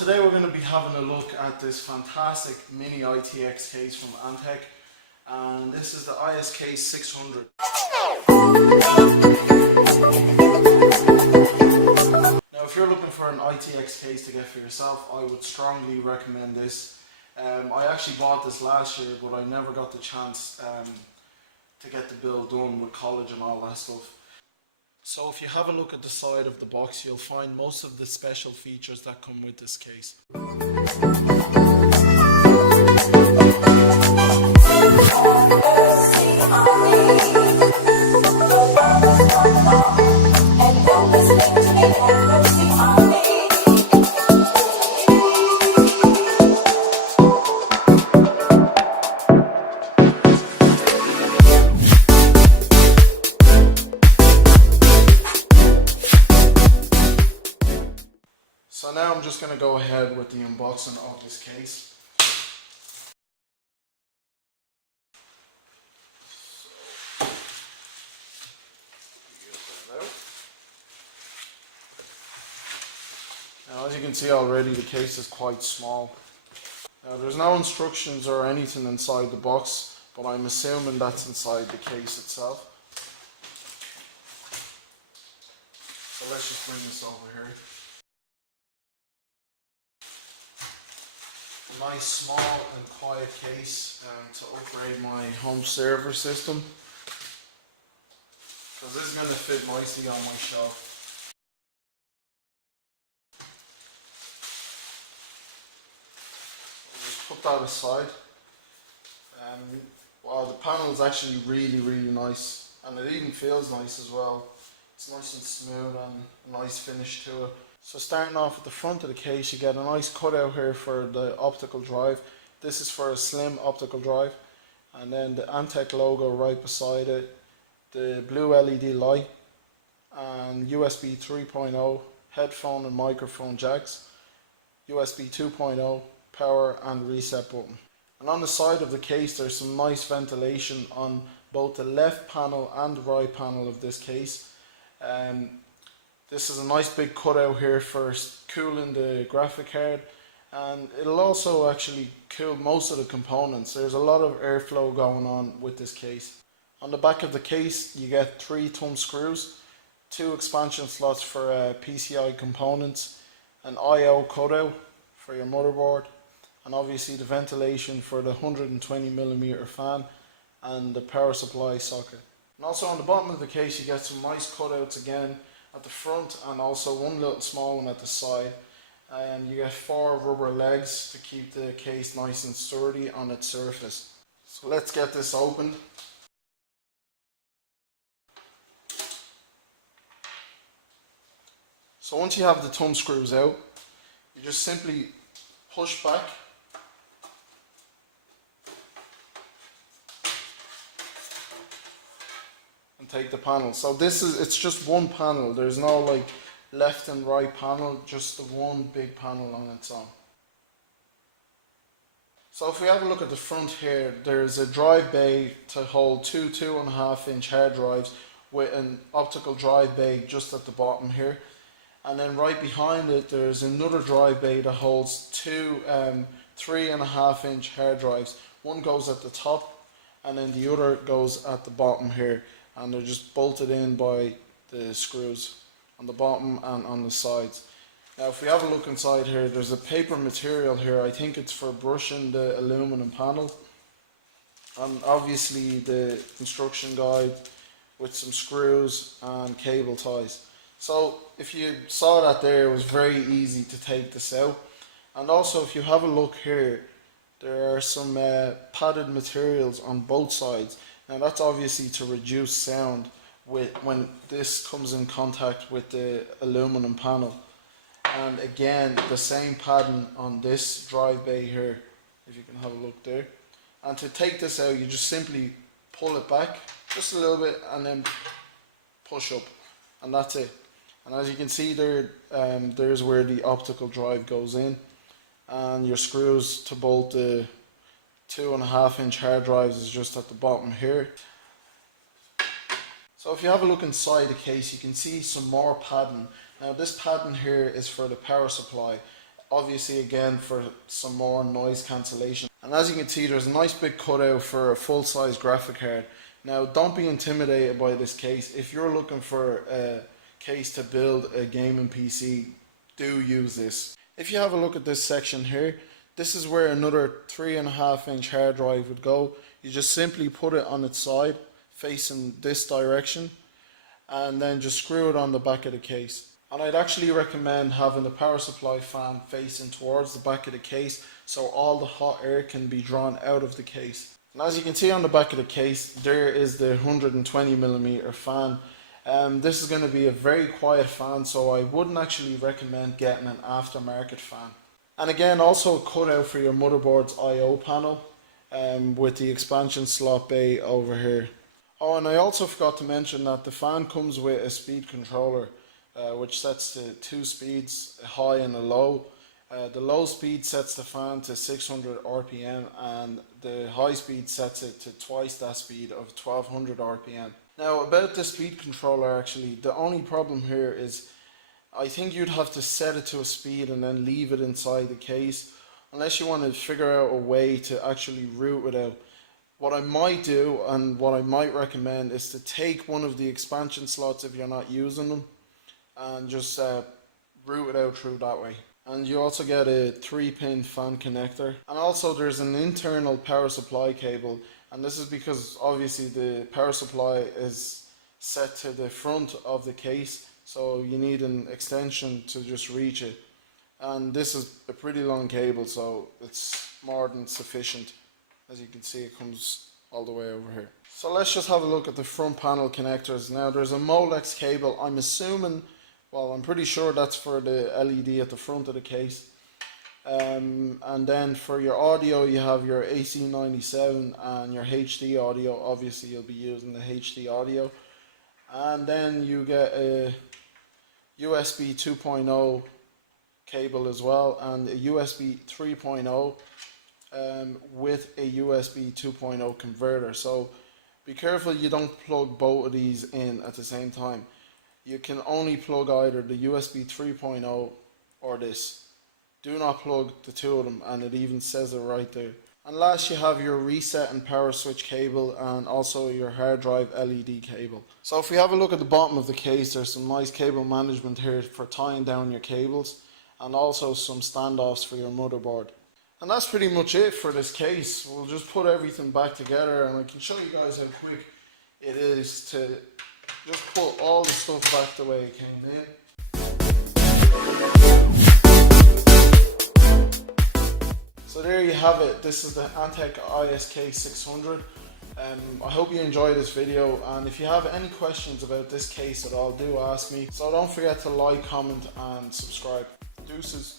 today we're going to be having a look at this fantastic Mini-ITX case from Antec, and this is the ISK 600. Now if you're looking for an ITX case to get for yourself, I would strongly recommend this. I actually bought this last year, but I never got the chance to get the build done with college and all that stuff. So if you have a look at the side of the box, you'll find most of the special features that come with this case. So now I'm just going to go ahead with the unboxing of this case. Now as you can see already, the case is quite small. Now there's no instructions or anything inside the box, but I'm assuming that's inside the case itself. So let's just bring this over here. A nice small and quiet case to upgrade my home server system, because this is going to fit nicely on my shelf. I'll just put that aside. Wow, the panel is actually really nice, and it even feels nice as well. It's nice and smooth and a nice finish to it. So starting off at the front of the case, you get a nice cutout here for the optical drive. This is for a slim optical drive, and then the Antec logo right beside it, the blue LED light, and USB 3.0 headphone and microphone jacks, USB 2.0 power and reset button. And on the side of the case there's some nice ventilation on both the left panel and the right panel of this case. This is a nice big cutout here for cooling the graphic card, and it'll also actually cool most of the components. There's a lot of airflow going on with this case. On the back of the case you get 3 thumb screws, 2 expansion slots for PCI components, an I/O cutout for your motherboard, and obviously the ventilation for the 120mm fan and the power supply socket. And also on the bottom of the case you get some nice cutouts again at the front, and also one little small one at the side, and you get 4 rubber legs to keep the case nice and sturdy on its surface. So let's get this open. So once you have the thumb screws out, you just simply push back and take the panel. So it's just one panel. There's no like left and right panel, just the one big panel on its own. So if we have a look at the front here, there's a drive bay to hold 2 2.5-inch hard drives with an optical drive bay just at the bottom here. And then right behind it there's another drive bay that holds 2 3.5-inch hard drives. One goes at the top and then the other goes at the bottom here, and they're just bolted in by the screws on the bottom and on the sides. Now if we have a look inside here, there's a paper material here. I think it's for brushing the aluminum panel, and obviously the instruction guide with some screws and cable ties. So if you saw that there, it was very easy to take this out. And also if you have a look here, there are some padded materials on both sides. Now that's obviously to reduce sound when this comes in contact with the aluminum panel. And again, the same padding on this drive bay here, if you can have a look there. And to take this out, you just simply pull it back just a little bit and then push up, and that's it. And as you can see there, there's where the optical drive goes in, and your screws to bolt the 2.5-inch hard drives is just at the bottom here. So if you have a look inside the case, you can see some more padding. Now this padding here is for the power supply. obviously again for some more noise cancellation. And as you can see, there's a nice big cutout for a full-size graphic card. Now don't be intimidated by this case. If you're looking for a case to build a gaming PC, do use this. If you have a look at this section here, this is where another 3.5-inch hard drive would go. You just simply put it on its side facing this direction and then just screw it on the back of the case. And I'd actually recommend having the power supply fan facing towards the back of the case so all the hot air can be drawn out of the case. And as you can see on the back of the case, there is the 120mm fan. This is going to be a very quiet fan, so I wouldn't actually recommend getting an aftermarket fan. And again, also a cutout for your motherboard's I/O panel with the expansion slot bay over here. Oh, and I also forgot to mention that the fan comes with a speed controller which sets the 2 speeds, a high and a low. The low speed sets the fan to 600 RPM and the high speed sets it to twice that speed of 1200 RPM. Now about the speed controller, actually the only problem here is I think you'd have to set it to a speed and then leave it inside the case, unless you want to figure out a way to actually route it out. What I might do and what I might recommend is to take one of the expansion slots if you're not using them and just route it out through that way. And you also get a 3-pin fan connector, and also there's an internal power supply cable, and this is because obviously the power supply is set to the front of the case, so you need an extension to just reach it. And this is a pretty long cable, so it's more than sufficient. As you can see, it comes all the way over here. So let's just have a look at the front panel connectors. Now there's a Molex cable. I'm assuming, well, I'm pretty sure that's for the LED at the front of the case. And then for your audio, you have your AC97 and your HD audio. Obviously you'll be using the HD audio. And then you get a USB 2.0 cable as well, and a USB 3.0 with a USB 2.0 converter. So be careful you don't plug both of these in at the same time. You can only plug either the USB 3.0 or this. Do not plug the two of them, and it even says it right there. And last, you have your reset and power switch cable, and also your hard drive LED cable. So if we have a look at the bottom of the case, there's some nice cable management here for tying down your cables, and also some standoffs for your motherboard. And that's pretty much it for this case. We'll just put everything back together, and I can show you guys how quick it is to just put all the stuff back the way it came in. So there you have it. This is the Antec ISK 600. I hope you enjoyed this video, and if you have any questions about this case at all, do ask me. So don't forget to like, comment and subscribe. Deuces.